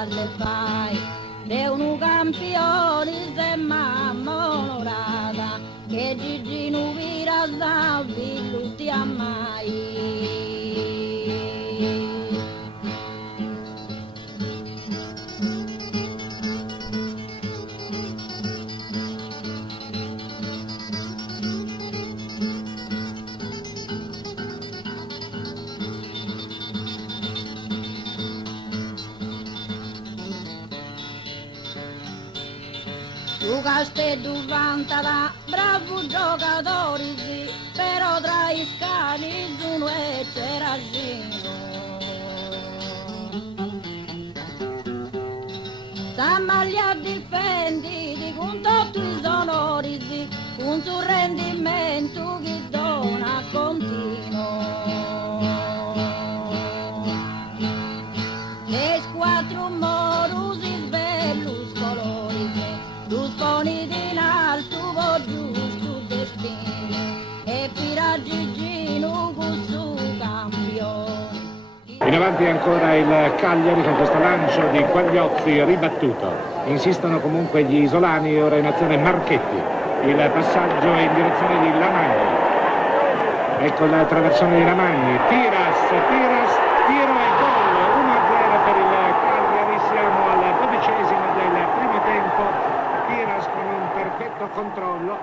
alle fai, è un campione se mamma onorata, che Gigi non vira salvi tutti a mai. Tu Castello vantala, bravo giocatore, sì, però tra i scani uno è Cerasino. Samaglia difendi con tutti i sonori, sì, un suo rendimento che dona continuo. Le squadre morosi sbello scolori, tu sponi in alto con giusto destino e per Gigino con suo campione. In avanti ancora il Cagliari con questo lancio di Quagliozzi ribattuto. Insistono comunque gli isolani, ora in azione Marchetti. Il passaggio è in direzione di Lamagni. Ecco la traversone di Lamagni. Tiras, tiro e gol. 1-0 per il Cagliari. Siamo al 12° del primo tempo. Tiras con un perfetto controllo.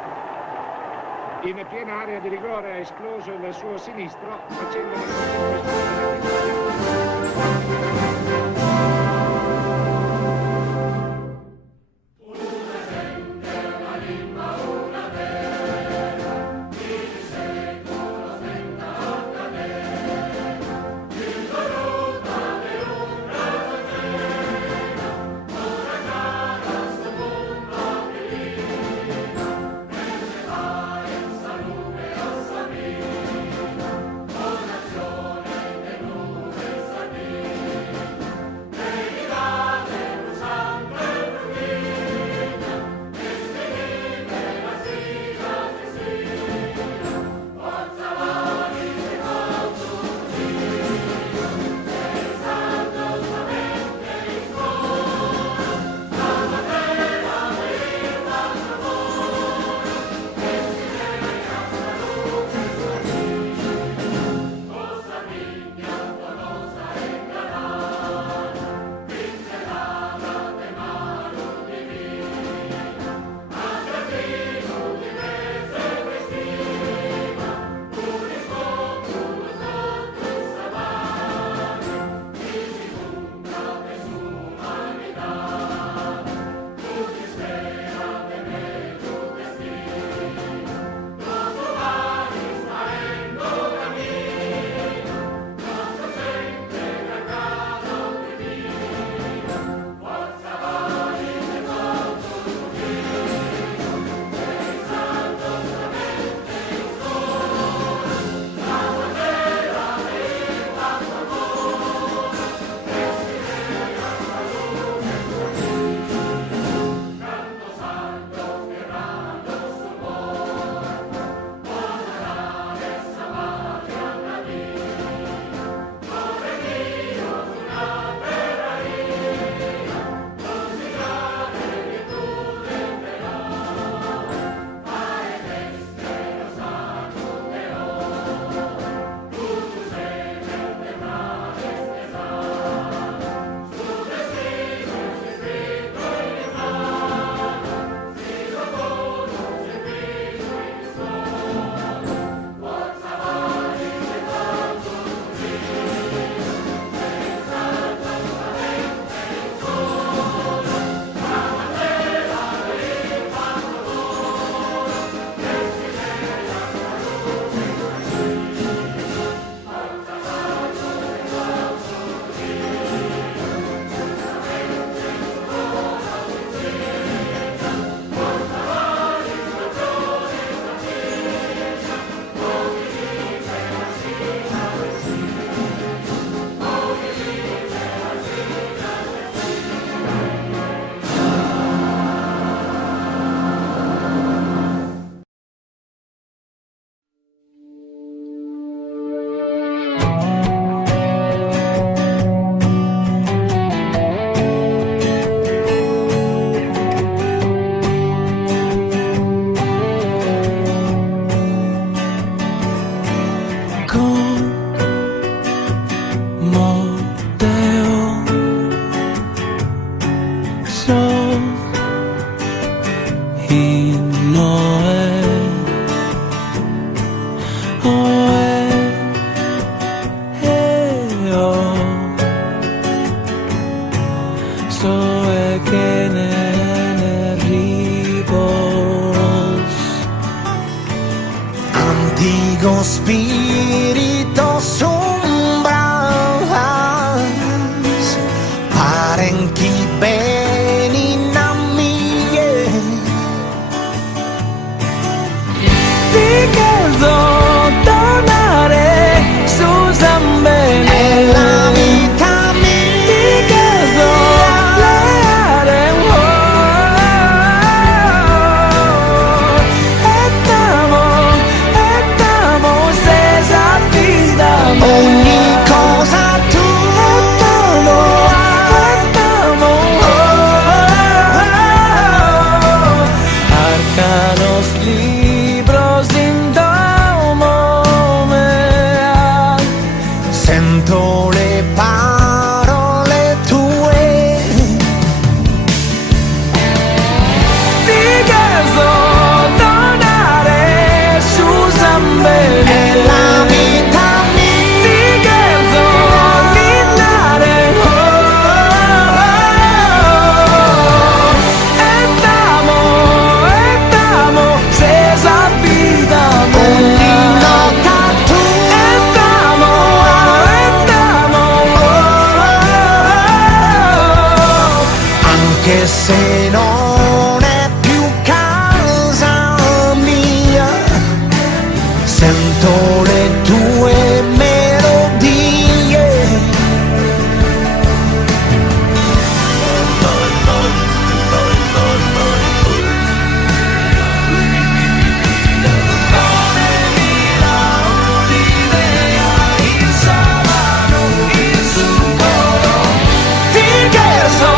In piena area di rigore ha esploso il suo sinistro, facendo nel contempo so e che ne ribos antico spirito sombras parenchi beni namie ti chiedo tornare su Zambene la vita mia ti chiedo leare estamo stessa vita ogni cosa tu estamo arcanos libros in sento le parole tue ti chiedo tornare su Zambene la vita mia ti chiedo guidare estamo stessa vita ogni nota tu che se non è più casa mia, sento le tue melodie. Ti chiedo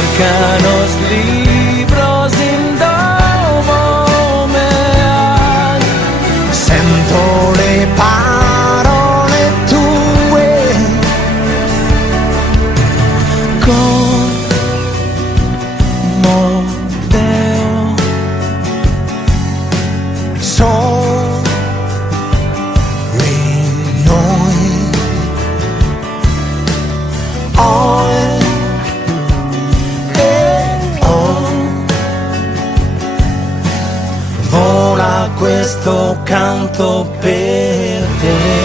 arcanos libros in domo me sento le parole tue como Deo noi vola questo canto per te.